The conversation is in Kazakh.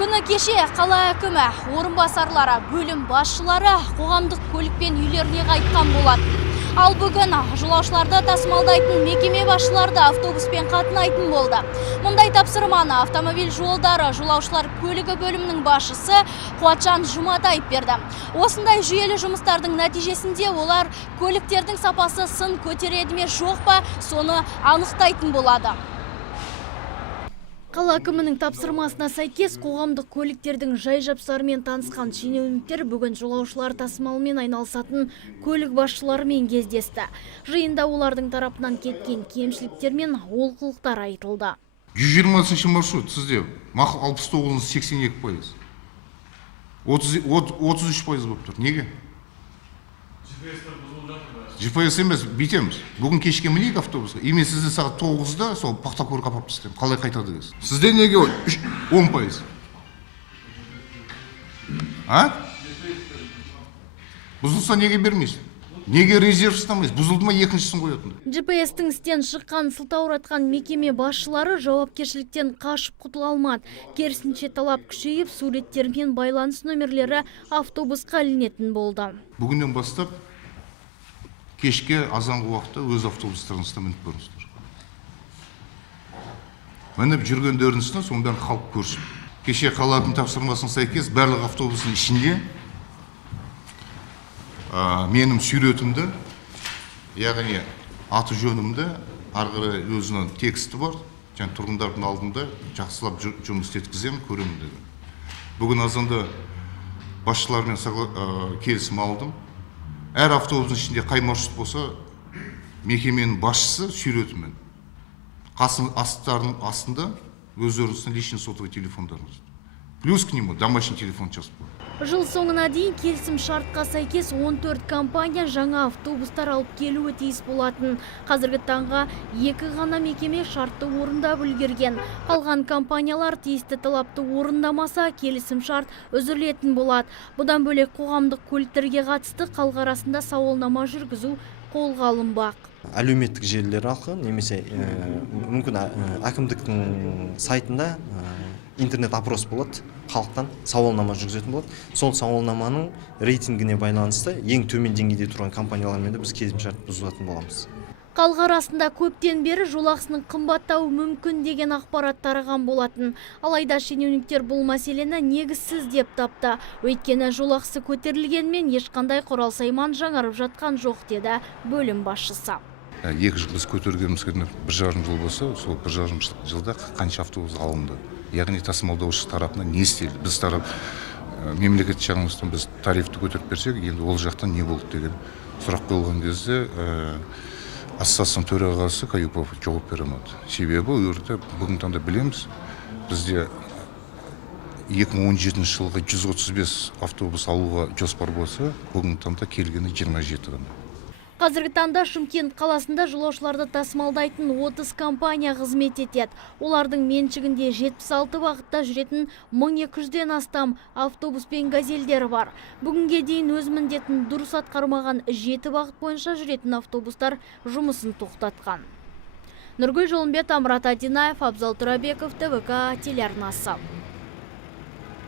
Күні кеше қала әкімі, орынбасарлары, бөлім басшылары қоғамдық көлікпен үйлеріне қайтқан болады. Ал бүгін жолаушыларды тасымалдайтын мекеме басшылары да автобуспен қатынайтын болды. Мұндай тапсырманы автомобиль жолдары жолаушылар көлігі бөлімінің басшысы Қуатжан Жұматаев берді. Осындай жүйелі жұмыстардың нәтижесінде олар көліктердің сапасы сын көтереді ме жоқ па, соны анықтайтын болады. Қала әкімінің тапсырмасына сәйкес қоғамдық көліктердің жай-жапсарымен танысқан шенеуніктер бүгін жолаушылар тасымалымен айналысатын көлік басшыларымен кездесті. Жиында олардың тарапынан кеткен кемшіліктер мен олқылықтар айтылды. 120 маршрут сізде 69-82%. 33% болып тұр. Неге? GPS емес, бейтеміз. Бүгін кешке мінейік автобусқа. Емен сізде сағат 9-да сол Пақтакөрге апарып тастаймын. Қалай қайтады дегіз? Сізде неге 10%? А? Бұзылса неге бермейсіз? Неге резерв ұстамайсыз? Бұзылды ма екіншісін қоятын? GPS-тің істен шыққан сылтауратқан мекеме басшылары жауапкершіліктен қашып құтыла алмады. Керісінше талап күшейіп, суреттермен байланыс нөмірлері автобусқа ілінетін болды. Бүгіннен бастап кешке азанғы уақытта өз автобустарыңызда мініп көріңіздер. Мініп жүргендеріңізді соның бәрін халық көрсін. Кеше қала әкімінің тапсырмасына сәйкес барлық автобустың ішінде менің суретімді, яғни аты жөнімді, арғы өзінің тексті бар, және тұрғындардың алдында жақсылап жұмыс еткіземін, көремін деді. Бүгін азанда басшылармен келісім алдым. Әр автобустың ішінде қай маршрут болса, мекеменің басшысы суретімен. Астардың астында өздеріңіздің личный сотовый телефондарыңыз. Плюс к нему домашний телефон жазып қойды. Жыл соңына дейін келісім шартқа сәйкес 14 компания жаңа автобустар алып келуі тиіс болатын. Қазіргі таңға 2 ғана мекеме шартты орындап үлгерген. Қалған компаниялар тиісті талапты орындамаса, келісім шарт үзілетін болады. Бұдан бөлек қоғамдық көліктерге қатысты халық арасында сауалнама жүргізу қолға алынбақ. Әлеуметтік желілер арқылы немесе мүмкін әкімдіктің сайтында интернет опрос болады, халықтан сауалнама жүргізетін болады. Сол сауалнаманың рейтингіне байланысты ең төмен деңгейде тұрған компаниялармен де біз келісімшарт бұзатын боламыз. Халық арасында көптен бері жолақысының қымбаттауы мүмкін деген ақпарат тараған болатын. Алайда шенеуніктер бұл мәселені негізсіз деп тапты. Өйткені жолақысы көтерілгенмен ешқандай құрал-сайман жаңарып жатқан жоқ деді бөлім басшысы. 2 жыл біз көтергеніміз 1,5 жыл болса, сол 1,5 жылда қанша автобус алынды? Яғни тасымалдаушы тарапынан не істелді? Біз тарап мемлекет жағымыздан біз тарифті көтеріп берсек, енді ол жақтан не болды деген сұрақ қойылған кезде ассоциацияның төрағасы Каюпов жауап бере алмады. Себебі өрді бүгін таңда білеміз, бізде 2017 жылғы 135 автобус алуға жоспар болса, бүгін таңда келгені 27 ғана. Қазіргі таңда Шымкент қаласында жолаушыларды тасымалдайтын 30 компания қызмет етеді. Олардың меншігінде 76 бағытта жүретін 1200-ден астам автобус пен газельдер бар. Бүгінге дейін өз міндетін дұрыс атқармаған 7 бағыт бойынша жүретін автобустар жұмысын тоқтатқан. Нұргүл Жолымбет, Амрат Адинаев, Абзал Турабеков, ТВК телеарнасы.